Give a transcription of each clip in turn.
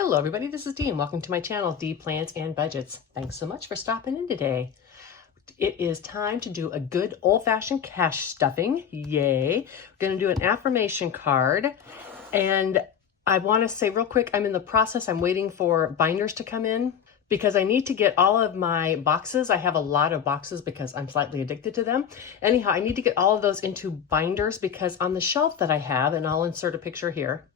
Hello everybody, this is Dee and welcome to my channel, Dee Plans and Budgets. Thanks so much for stopping in today. It is time to do a good old-fashioned cash stuffing. Yay. We're going to do an affirmation card. And I want to say real quick, I'm in the process, I'm waiting for binders to come in because I need to get all of my boxes. I have a lot of boxes because I'm slightly addicted to them. Anyhow, I need to get all of those into binders because on the shelf that I have, and I'll insert a picture here,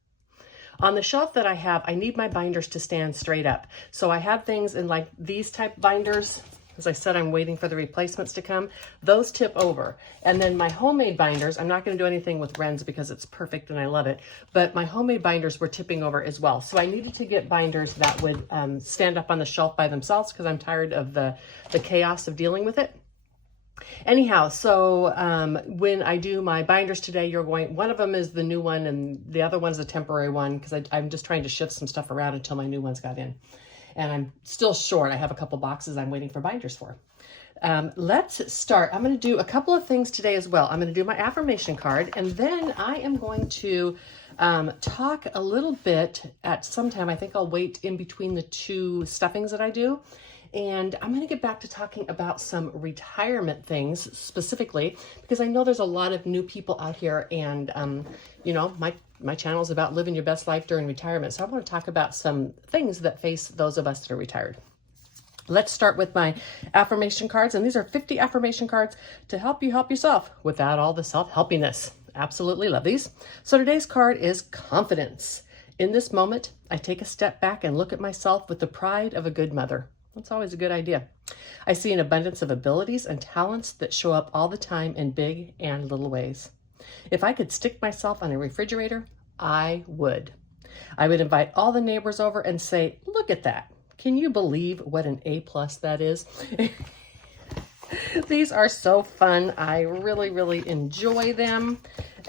on the shelf that I have, I need my binders to stand straight up. So I have things in like these type binders. As I said, I'm waiting for the replacements to come. Those tip over. And then my homemade binders, I'm not going to do anything with Wren's because it's perfect and I love it. But my homemade binders were tipping over as well. So I needed to get binders that would stand up on the shelf by themselves because I'm tired of the chaos of dealing with it. Anyhow, so when I do my binders today, one of them is the new one and the other one's a temporary one because I'm just trying to shift some stuff around until my new ones got in. And I'm still short. I have a couple boxes I'm waiting for binders for. Let's start. I'm going to do a couple of things today as well. I'm going to do my affirmation card and then I am going to talk a little bit at some time. I think I'll wait in between the two stuffings that I do. And I'm going to get back to talking about some retirement things specifically, because I know there's a lot of new people out here and, you know, my channel is about living your best life during retirement. So I want to talk about some things that face those of us that are retired. Let's start with my affirmation cards. And these are 50 affirmation cards to help you help yourself without all the self-helpiness. Absolutely love these. So today's card is confidence. In this moment, I take a step back and look at myself with the pride of a good mother. That's always a good idea. I see an abundance of abilities and talents that show up all the time in big and little ways. If I could stick myself on a refrigerator, I would. I would invite all the neighbors over and say, look at that. Can you believe what an A+ that is? These are so fun. I really, really enjoy them.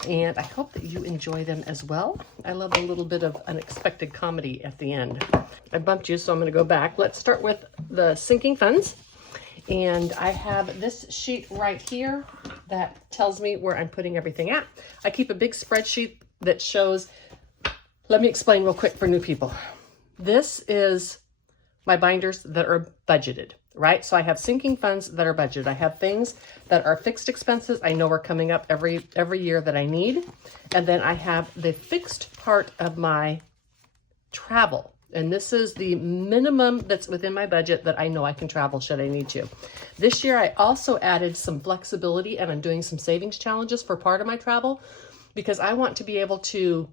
And I hope that you enjoy them as well. I love a little bit of unexpected comedy at the end. I bumped you, so I'm going to go back. Let's start with the sinking funds. And I have this sheet right here that tells me where I'm putting everything at. I keep a big spreadsheet that shows, let me explain real quick for new people. This is my binders that are budgeted, right? So I have sinking funds that are budgeted. I have things that are fixed expenses. I know are coming up every year that I need. And then I have the fixed part of my travel. And this is the minimum that's within my budget that I know I can travel should I need to. This year, I also added some flexibility and I'm doing some savings challenges for part of my travel because I want to be able to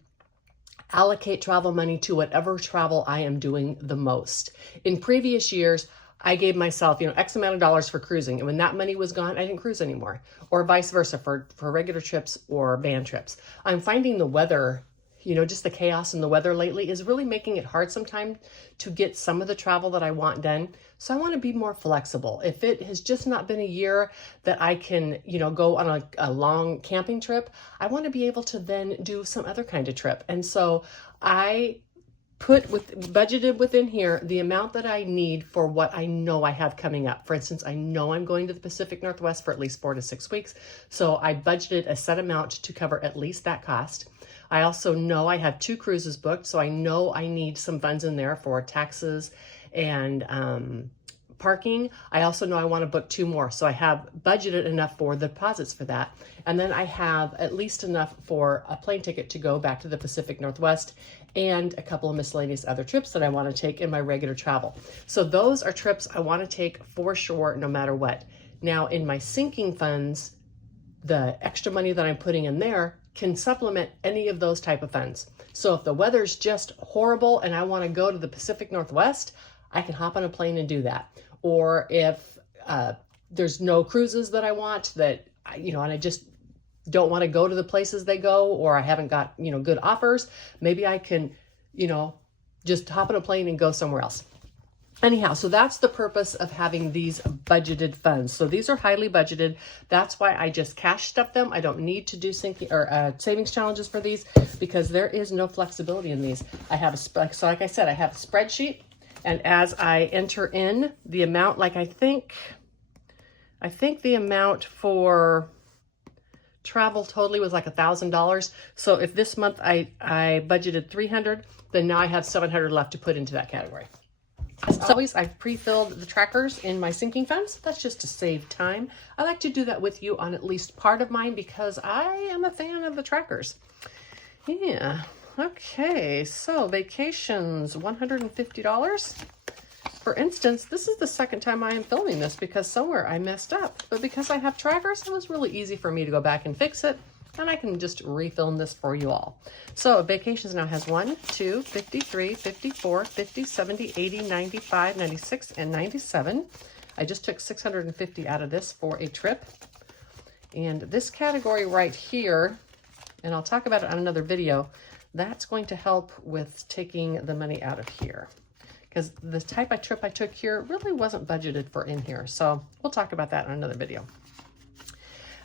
allocate travel money to whatever travel I am doing the most. In previous years, I gave myself, X amount of dollars for cruising. And when that money was gone, I didn't cruise anymore, or vice versa for regular trips or van trips. I'm finding the weather, just the chaos in the weather lately is really making it hard sometimes to get some of the travel that I want done. So I want to be more flexible. If it has just not been a year that I can, go on a long camping trip, I want to be able to then do some other kind of trip. And so I budgeted within here the amount that I need for what I know I have coming up. For instance, I know I'm going to the Pacific Northwest for at least 4 to 6 weeks. So I budgeted a set amount to cover at least that cost. I also know I have 2 cruises booked, so I know I need some funds in there for taxes and parking. I also know I want to book 2 more, so I have budgeted enough for the deposits for that. And then I have at least enough for a plane ticket to go back to the Pacific Northwest and a couple of miscellaneous other trips that I want to take in my regular travel. So those are trips I want to take for sure, no matter what. Now, in my sinking funds, the extra money that I'm putting in there can supplement any of those type of funds. So if the weather's just horrible and I want to go to the Pacific Northwest, I can hop on a plane and do that. Or if there's no cruises that I want and I just don't want to go to the places they go, or I haven't got, good offers, maybe I can, just hop on a plane and go somewhere else. Anyhow, so that's the purpose of having these budgeted funds. So these are highly budgeted. That's why I just cash stuff them. I don't need to do savings challenges for these because there is no flexibility in these. I have so like I said, I have a spreadsheet, and as I enter in the amount, like I think the amount for Travel totally was like $1,000. So if this month I budgeted $300, then now I have $700 left to put into that category. As always, I've pre-filled the trackers in my sinking funds. That's just to save time. I like to do that with you on at least part of mine because I am a fan of the trackers. Yeah. Okay. So vacations, $150. For instance, this is the second time I am filming this because somewhere I messed up. But because I have trackers, it was really easy for me to go back and fix it. And I can just refilm this for you all. So vacations now has 1, 2, 53, 54, 50, 70, 80, 95, 96, and 97. I just took 650 out of this for a trip. And this category right here, and I'll talk about it on another video, that's going to help with taking the money out of here. Because the type of trip I took here really wasn't budgeted for in here. So we'll talk about that in another video.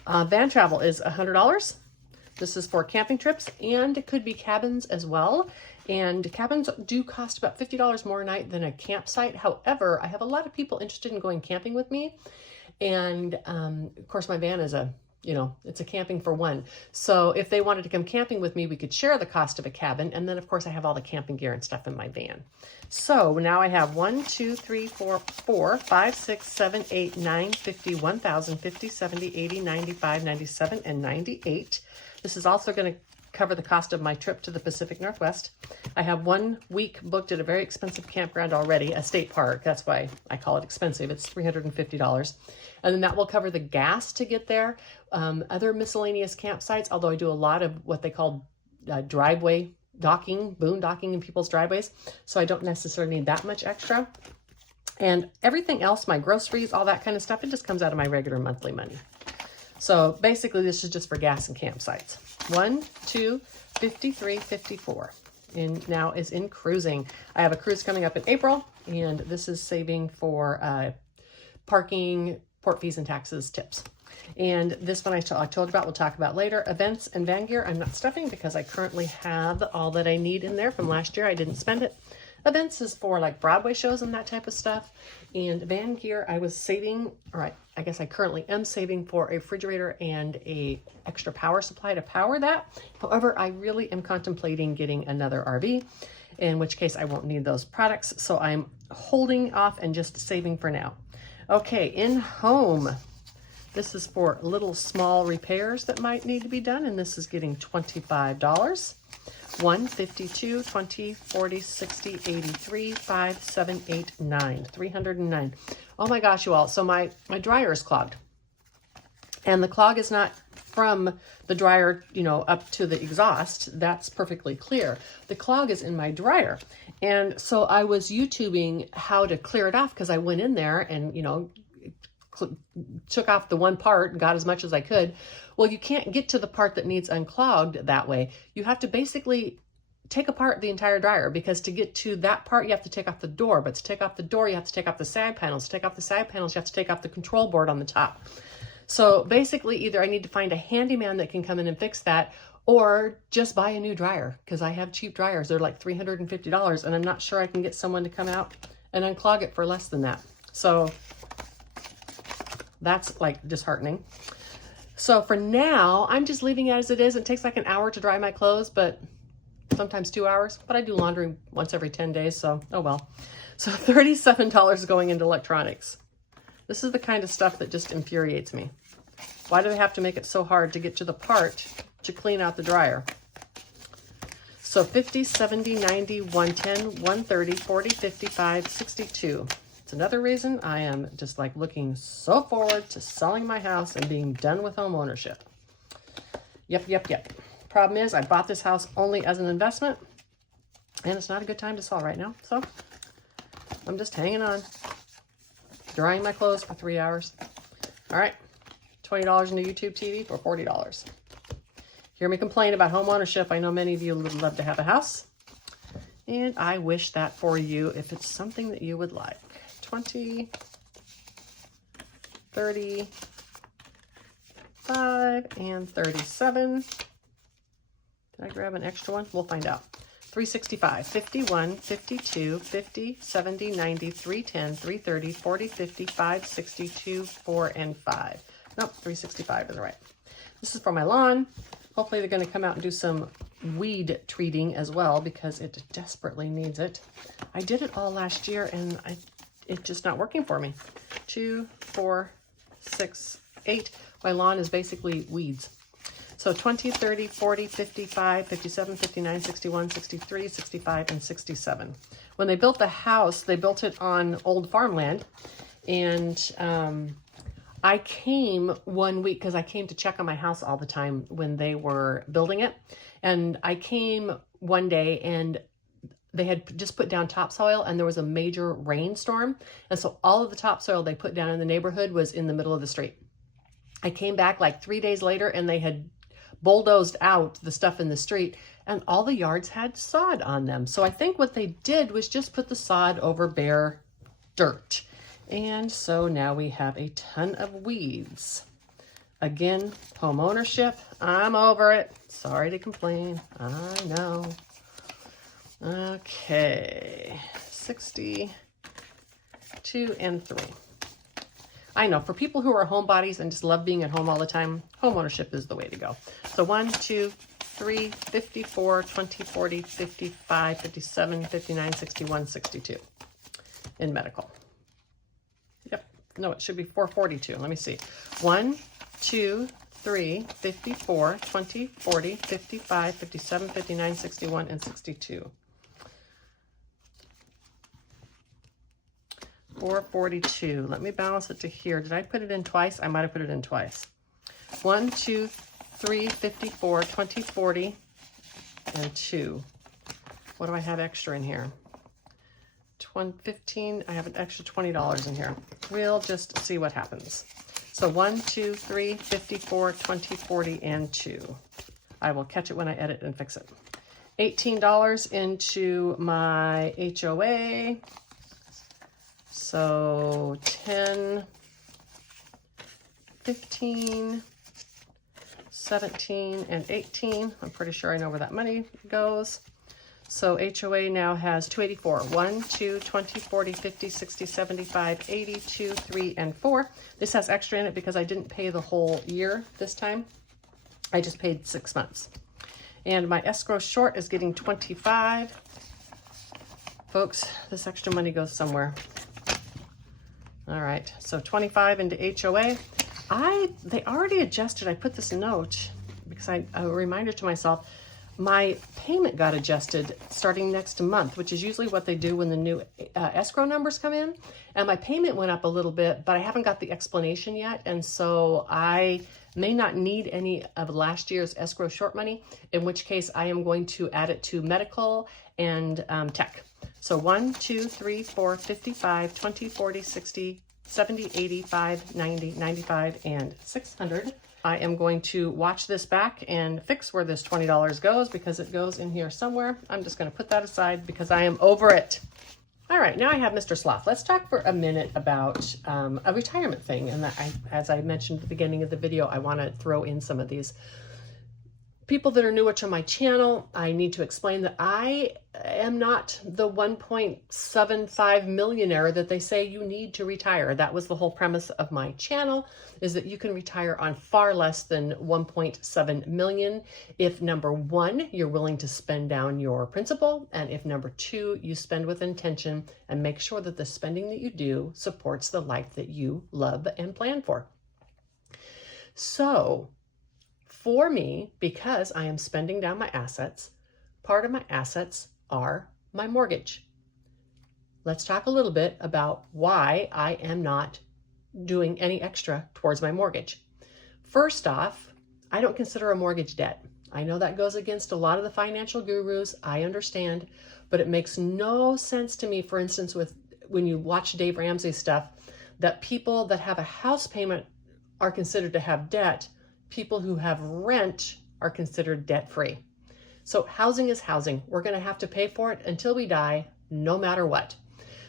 Van travel is $100. This is for camping trips, and it could be cabins as well. And cabins do cost about $50 more a night than a campsite. However, I have a lot of people interested in going camping with me. And of course, my van is it's a camping for one. So if they wanted to come camping with me, we could share the cost of a cabin. And then of course I have all the camping gear and stuff in my van. So now I have 1, 2, 3, 4, 5, 6, 7, 8, 9, 50, 1,000, 50, 70, 80, 95, 97, and 98. This is also going to cover the cost of my trip to the Pacific Northwest. I have 1 week booked at a very expensive campground already, a state park. That's why I call it expensive. It's $350. And then that will cover the gas to get there. Other miscellaneous campsites, although I do a lot of what they call driveway docking, boondocking in people's driveways. So I don't necessarily need that much extra. And everything else, my groceries, all that kind of stuff, it just comes out of my regular monthly money. So basically this is just for gas and campsites. 1, 2, 53, 54. And now is in cruising. I have a cruise coming up in April, and this is saving for parking, port fees, and taxes tips. And this one I told about, we'll talk about later. Events and van gear, I'm not stuffing because I currently have all that I need in there from last year. I didn't spend it. Events is for like Broadway shows and that type of stuff. And van gear, I was saving, or I guess I currently am saving for a refrigerator and a extra power supply to power that. However, I really am contemplating getting another RV, in which case I won't need those products. So I'm holding off and just saving for now. Okay, in home. This is for little small repairs that might need to be done, and this is getting $25. 1, 52, 20, 40, 60, 83, 5, 7, 8, 9, 309. Oh my gosh, you all. So my dryer is clogged. And the clog is not from the dryer, up to the exhaust. That's perfectly clear. The clog is in my dryer. And so I was YouTubing how to clear it off because I went in there and, took off the one part and got as much as I could. Well, you can't get to the part that needs unclogged that way. You have to basically take apart the entire dryer, because to get to that part, you have to take off the door. But to take off the door, you have to take off the side panels. To take off the side panels, you have to take off the control board on the top. So basically, either I need to find a handyman that can come in and fix that, or just buy a new dryer, because I have cheap dryers. They're like $350, and I'm not sure I can get someone to come out and unclog it for less than that. So that's like disheartening. So for now, I'm just leaving it as it is. It takes like an hour to dry my clothes, but sometimes 2 hours. But I do laundry once every 10 days, so oh well. So $37 going into electronics. This is the kind of stuff that just infuriates me. Why do they have to make it so hard to get to the part to clean out the dryer? So 50, 70, 90, 110, 130, 40, 55, 62. It's another reason I am just like looking so forward to selling my house and being done with home ownership. Yep. Problem is, I bought this house only as an investment, and it's not a good time to sell right now. So I'm just hanging on, drying my clothes for 3 hours. All right, $20 into YouTube TV for $40. Hear me complain about home ownership. I know many of you would love to have a house, and I wish that for you if it's something that you would like. 20, 30, 5, and 37. Did I grab an extra one? We'll find out. 365, 51, 52, 50, 70, 90, 310, 330, 40, 55, 62, 4, and 5. Nope, 365 is right. This is for my lawn. Hopefully they're going to come out and do some weed treating as well because it desperately needs it. I did it all last year and it's just not working for me. 2, 4, 6, 8. My lawn is basically weeds. So 20, 30, 40, 55, 57, 59, 61, 63, 65, and 67. When they built the house, they built it on old farmland. And I came one week because I came to check on my house all the time when they were building it. And I came one day and they had just put down topsoil and there was a major rainstorm. And so all of the topsoil they put down in the neighborhood was in the middle of the street. I came back like 3 days later and they had bulldozed out the stuff in the street and all the yards had sod on them. So I think what they did was just put the sod over bare dirt. And so now we have a ton of weeds. Again, home ownership, I'm over it. Sorry to complain, I know. Okay, 62 and 3. I know, for people who are homebodies and just love being at home all the time, home ownership is the way to go. So 1, 2, 3, 54, 20, 40, 55, 57, 59, 61, 62 in medical. Yep, no, it should be 442. Let me see. 1, 2, 3, 54, 20, 40, 55, 57, 59, 61, and 62. 442. Let me balance it to here. Did I put it in twice? I might have put it in twice. 1, 2, 3, 54, 20, 40, and 2. What do I have extra in here? 15. I have an extra $20 in here. We'll just see what happens. So 1, 2, 3, 54, 20, 40, and 2. I will catch it when I edit and fix it. $18 into my HOA. So 10, 15, 17, and 18. I'm pretty sure I know where that money goes. So HOA now has 284. 1, 2, 20, 40, 50, 60, 75, 80, 2, 3, and 4. This has extra in it because I didn't pay the whole year this time. I just paid 6 months. And my escrow short is getting 25. Folks, this extra money goes somewhere. All right, so 25 into HOA. They already adjusted. I put this note because a reminder to myself, my payment got adjusted starting next month, which is usually what they do when the new escrow numbers come in. And my payment went up a little bit, but I haven't got the explanation yet. And so I may not need any of last year's escrow short money, in which case I am going to add it to medical and tech. So 1, 2, 3, 4, 55, 20, 40, 60, 70, 85, 90, 95, and 600. I am going to watch this back and fix where this $20 goes because it goes in here somewhere. I'm just going to put that aside because I am over it. All right, now I have Mr. Sloth. Let's talk for a minute about a retirement thing. And as I mentioned at the beginning of the video, I want to throw in some of these. People that are newer to my channel, I need to explain that I am not the 1.75 millionaire that they say you need to retire. That was the whole premise of my channel, is that you can retire on far less than 1.7 million if number 1, you're willing to spend down your principal, and if number 2, you spend with intention and make sure that the spending that you do supports the life that you love and plan for. So, for me, because I am spending down my assets, part of my assets are my mortgage. Let's talk a little bit about why I am not doing any extra towards my mortgage. First off, I don't consider a mortgage debt. I know that goes against a lot of the financial gurus, I understand, but it makes no sense to me, for instance, when you watch Dave Ramsey's stuff, that people that have a house payment are considered to have debt. People who have rent are considered debt-free. So housing is housing. We're going to have to pay for it until we die, no matter what.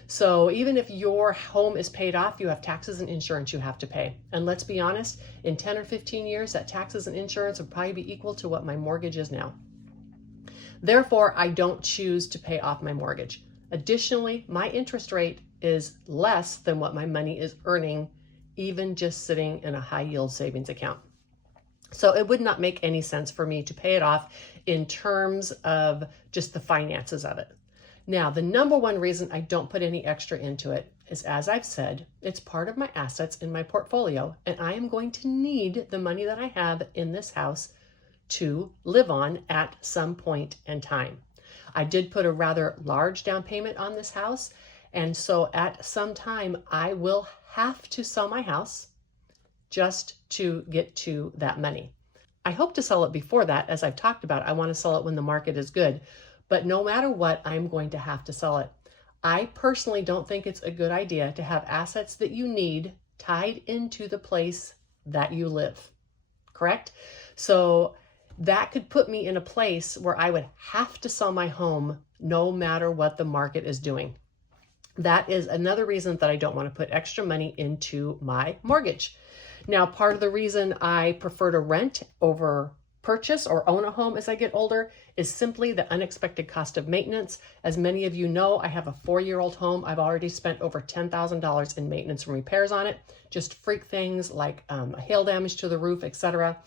So even if your home is paid off, you have taxes and insurance you have to pay. And let's be honest, in 10 or 15 years, that taxes and insurance would probably be equal to what my mortgage is now. Therefore, I don't choose to pay off my mortgage. Additionally, my interest rate is less than what my money is earning, even just sitting in a high yield savings account. So it would not make any sense for me to pay it off in terms of just the finances of it. Now, the number one reason I don't put any extra into it is, as I've said, it's part of my assets in my portfolio, and I am going to need the money that I have in this house to live on at some point in time. I did put a rather large down payment on this house, and so at some time I will have to sell my house just to get to that money. I hope to sell it before that. As I've talked about, I want to sell it when the market is good, but no matter what, I'm going to have to sell it. I personally don't think it's a good idea to have assets that you need tied into the place that you live, correct? So that could put me in a place where I would have to sell my home no matter what the market is doing. That is another reason that I don't want to put extra money into my mortgage. Now, part of the reason I prefer to rent over purchase or own a home as I get older is simply the unexpected cost of maintenance. As many of you know, I have a 4-year-old home. I've already spent over $10,000 in maintenance and repairs on it, just freak things like hail damage to the roof, etc.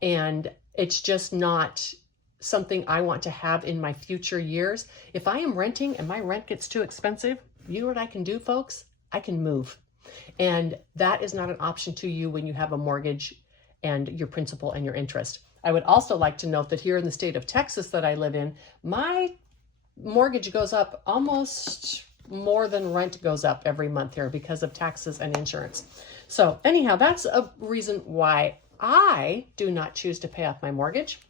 And it's just not something I want to have in my future years. If I am renting and my rent gets too expensive, you know what I can do, folks? I can move. And that is not an option to you when you have a mortgage and your principal and your interest. I would also like to note that here in the state of Texas that I live in, my mortgage goes up almost more than rent goes up every month here because of taxes and insurance. So anyhow, that's a reason why I do not choose to pay off my mortgage.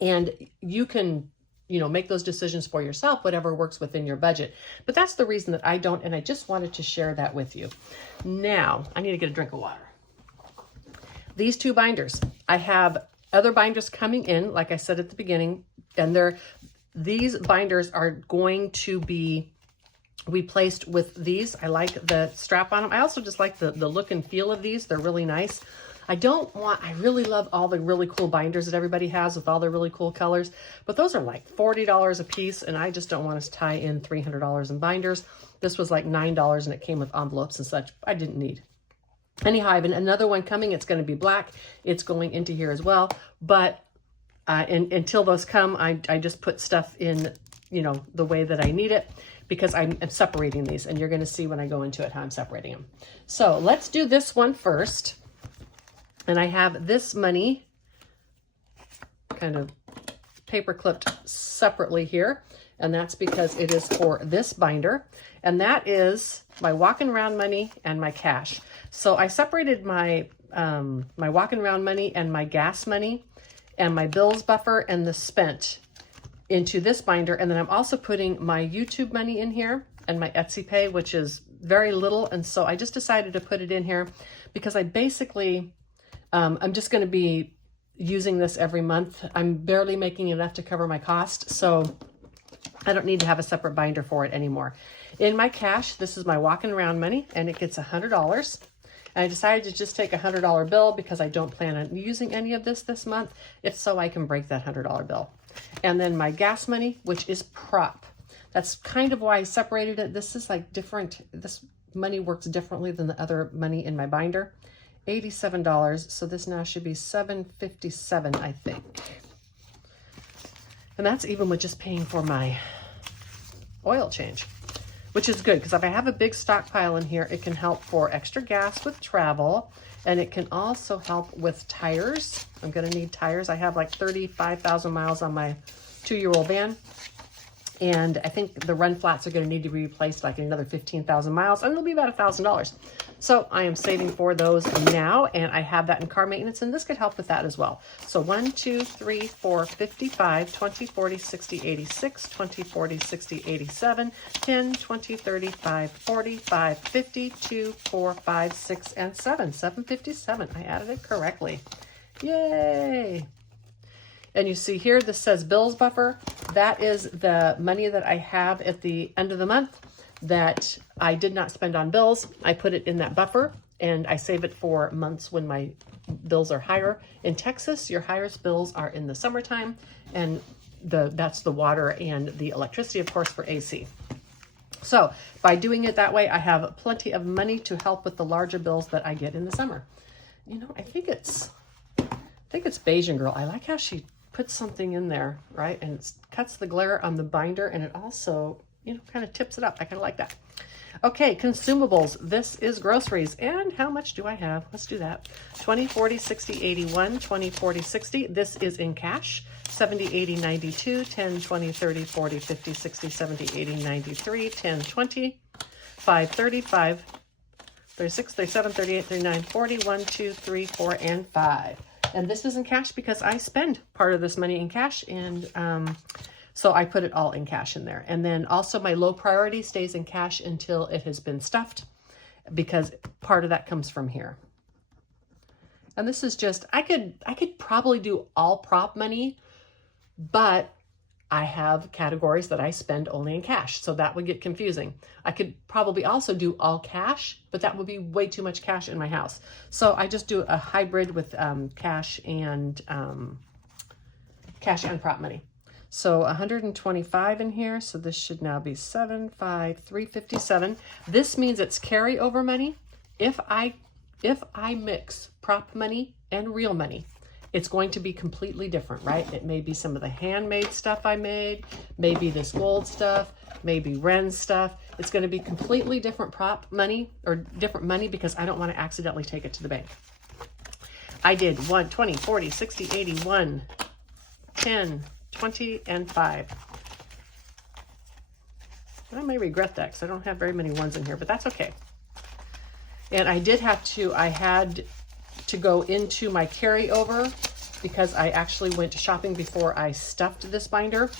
And you can, make those decisions for yourself, whatever works within your budget. But that's the reason that I don't, and I just wanted to share that with you. Now, I need to get a drink of water. These two binders, I have other binders coming in, like I said at the beginning, and these binders are going to be replaced with these. I like the strap on them. I also just like the look and feel of these. They're really nice. I really love all the really cool binders that everybody has with all the really cool colors, but those are like $40 a piece, and I just don't want to tie in $300 in binders. This was like $9, and it came with envelopes and such. I didn't need. Anyhow, I have another one coming. It's going to be black. It's going into here as well, but until those come, I just put stuff in, the way that I need it, because I'm separating these, and you're going to see when I go into it how I'm separating them. So let's do this one first. And I have this money kind of paper clipped separately here. And that's because it is for this binder. And that is my walking around money and my cash. So I separated my walking around money and my gas money and my bills buffer and the spent into this binder. And then I'm also putting my YouTube money in here and my Etsy pay, which is very little. And so I just decided to put it in here because I basically... I'm just going to be using this every month. I'm barely making enough to cover my cost, so I don't need to have a separate binder for it anymore. In my cash, this is my walking around money, and it gets $100. And I decided to just take a $100 bill because I don't plan on using any of this month, if so I can break that $100 bill. And then my gas money, which is prop. That's kind of why I separated it. This is like different. This money works differently than the other money in my binder. $87, so this now should be $757, I think. And that's even with just paying for my oil change, which is good because if I have a big stockpile in here, it can help for extra gas with travel, and it can also help with tires. I'm going to need tires. I have like 35,000 miles on my 2-year-old van, and I think the run flats are going to need to be replaced like another 15,000 miles, and it'll be about $1,000. So I am saving for those now, and I have that in car maintenance, and this could help with that as well. So 1, 2, 3, 4, 55, 20, 40, 60, 86, 20, 40, 60, 87, 10, 20, 35, 45, 52, 4, 5, 6, and 7. 757. I added it correctly. Yay! And you see here, this says bills buffer. That is the money that I have at the end of the month that I did not spend on bills. I put it in that buffer, and I save it for months when my bills are higher. In Texas, your highest bills are in the summertime, and that's the water and the electricity, of course, for AC. So by doing it that way, I have plenty of money to help with the larger bills that I get in the summer. I think it's think it's Bayesian Girl. I like how she puts something in there, right? And it cuts the glare on the binder, and it also, you know, kind of tips it up. I kind of like that. Okay, consumables. This is groceries. And how much do I have? Let's do that. 20, 40, 60, 81, 20, 40, 60. This is in cash. 70, 80, 92, 10, 20, 30, 40, 50, 60, 70, 80, 93, 10, 20, 5, 30, 5, 36, 37, 38, 39, 40, 1, 2, 3, 4, and 5. And this is in cash because I spend part of this money in cash, and so I put it all in cash in there. And then also my low priority stays in cash until it has been stuffed, because part of that comes from here. And this is just, I could probably do all prop money, but I have categories that I spend only in cash, so that would get confusing. I could probably also do all cash, but that would be way too much cash in my house. So I just do a hybrid with cash and prop money. So 125 in here, so this should now be 75357. This means it's carryover money. If I mix prop money and real money, it's going to be completely different, right? It may be some of the handmade stuff I made, maybe this gold stuff, maybe Ren stuff. It's going to be completely different prop money, or different money, because I don't want to accidentally take it to the bank. I did 1, 20, 40, 60, 81, 10, 20, and 5. I may regret that because I don't have very many ones in here, but that's okay. And I had to go into my carryover because I actually went shopping before I stuffed this binder.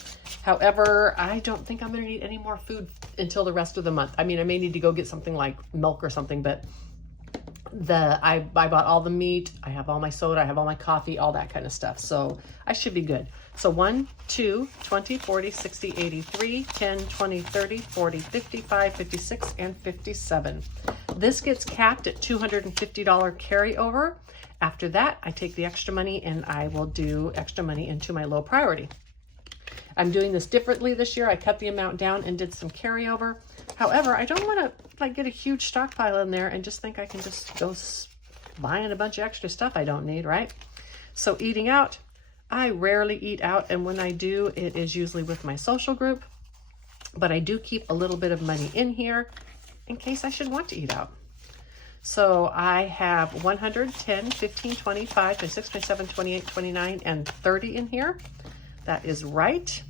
However, I don't think I'm going to need any more food until the rest of the month. I mean, I may need to go get something like milk or something, but I bought all the meat, I have all my soda, I have all my coffee, all that kind of stuff. So I should be good. So 1, 2, 20, 40, 60, 83, 10, 20, 30, 40, 55, 56, and 57. This gets capped at $250 carryover. After that, I take the extra money and I will do extra money into my low priority. I'm doing this differently this year. I cut the amount down and did some carryover. However, I don't want to get a huge stockpile in there and just think I can just go buying a bunch of extra stuff I don't need, right? So eating out, I rarely eat out, and when I do, it is usually with my social group. But I do keep a little bit of money in here in case I should want to eat out. So I have 100, 10, 15, 25, 26, 27, 28, 29, and 30 in here. That is right.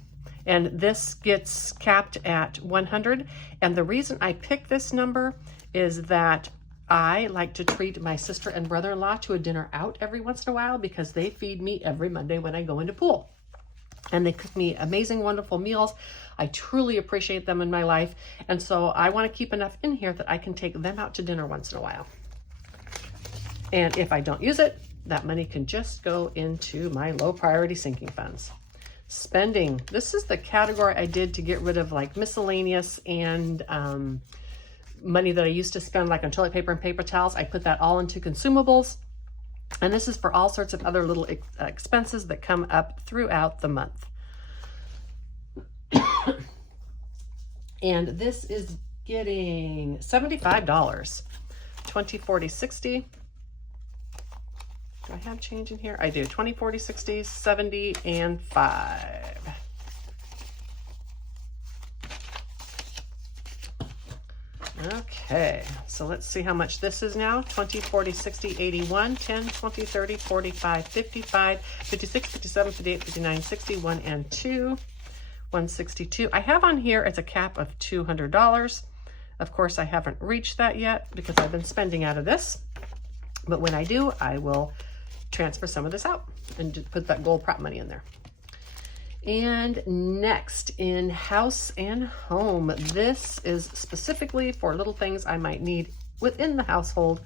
And this gets capped at 100. And the reason I picked this number is that I like to treat my sister and brother-in-law to a dinner out every once in a while, because they feed me every Monday when I go into pool. And they cook me amazing, wonderful meals. I truly appreciate them in my life. And so I want to keep enough in here that I can take them out to dinner once in a while. And if I don't use it, that money can just go into my low priority sinking funds. Spending. This is the category I did to get rid of like miscellaneous and money that I used to spend like on toilet paper and paper towels. I put that all into consumables. And this is for all sorts of other little expenses that come up throughout the month. And this is getting $75. 20, 40, 60. Do I have change in here? I do. 20, 40, 60, 70, and 5. Okay, so let's see how much this is now. 20, 40, 60, 81, 10, 20, 30, 45, 55, 56, 57, 58, 59, 60, 1 and 2, 162. I have on here, it's a cap of $200. Of course, I haven't reached that yet because I've been spending out of this. But when I do, I will transfer some of this out and put that gold prop money in there. And next, in house and home, this is specifically for little things I might need within the household.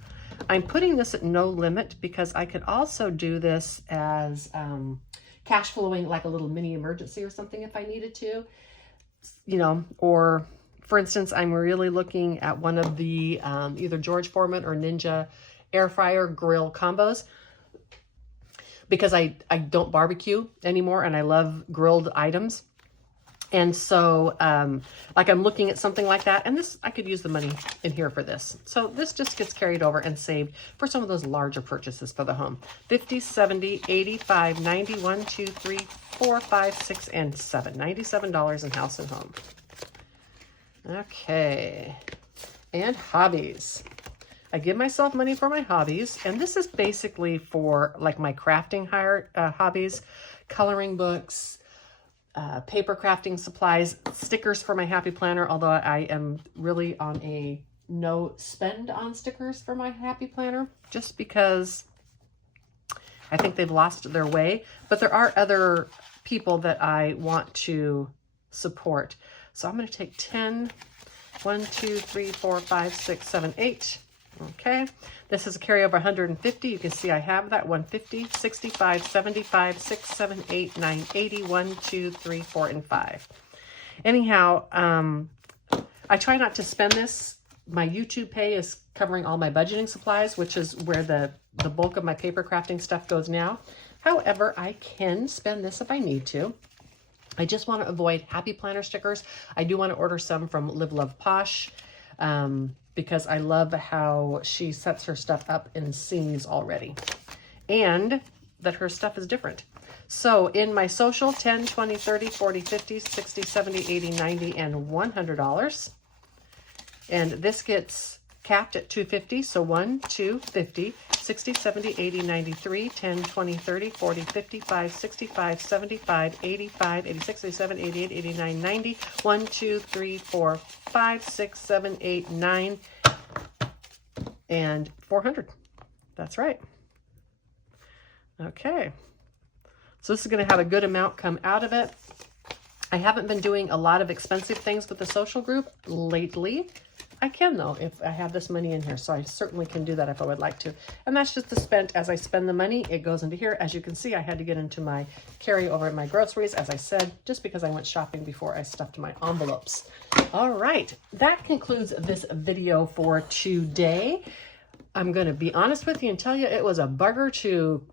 I'm putting this at no limit because I could also do this as cash flowing, like a little mini emergency or something if I needed to, you know. Or for instance, I'm really looking at one of the either George Foreman or Ninja air fryer grill combos, because I don't barbecue anymore and I love grilled items. And so, like I'm looking at something like that, and this, I could use the money in here for this. So this just gets carried over and saved for some of those larger purchases for the home. 50, 70, 85, 90, 1, 2, 3, 4, 5, 6, and 7. $97 in house and home. Okay. And hobbies. I give myself money for my hobbies, and this is basically for like my crafting hobbies, coloring books, paper crafting supplies, stickers for my Happy Planner, although I am really on a no spend on stickers for my Happy Planner, just because I think they've lost their way. But there are other people that I want to support. So I'm going to take 10, 1, 2, 3, 4, 5, 6, 7, 8. Okay, this is a carryover 150. You can see I have that 150, 65, 75, 6, 7, 8, 9, 80, 1, 2, 3, 4, and 5. Anyhow, I try not to spend this. My YouTube pay is covering all my budgeting supplies, which is where the bulk of my paper crafting stuff goes now. However, I can spend this if I need to. I just want to avoid Happy Planner stickers. I do want to order some from Live Love Posh, because I love how she sets her stuff up in scenes already, and that her stuff is different. So in my social, 10, 20, 30, 40, 50, 60, 70, 80, 90, and $100. And this gets capped at 250. So 1, 2, 50, 60, 70, 80, 93, 10, 20, 30, 40, 55, 65, 75, 85, 86, 87, 88, 89, 90, 1, 2, 3, 4, 5, 6, 7, 8, 9, and 400. That's right. Okay. So this is going to have a good amount come out of it. I haven't been doing a lot of expensive things with the social group lately. I can though, if I have this money in here. So I certainly can do that if I would like to. And that's just the spent. As I spend the money, it goes into here. As you can see, I had to get into my carryover in my groceries, as I said, just because I went shopping before I stuffed my envelopes. All right, that concludes this video for today. I'm going to be honest with you and tell you it was a bugger to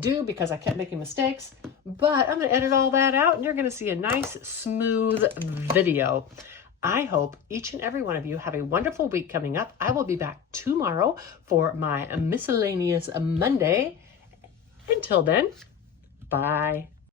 do because I kept making mistakes, but I'm going to edit all that out and you're going to see a nice, smooth video. I hope each and every one of you have a wonderful week coming up. I will be back tomorrow for my miscellaneous Monday. Until then, bye.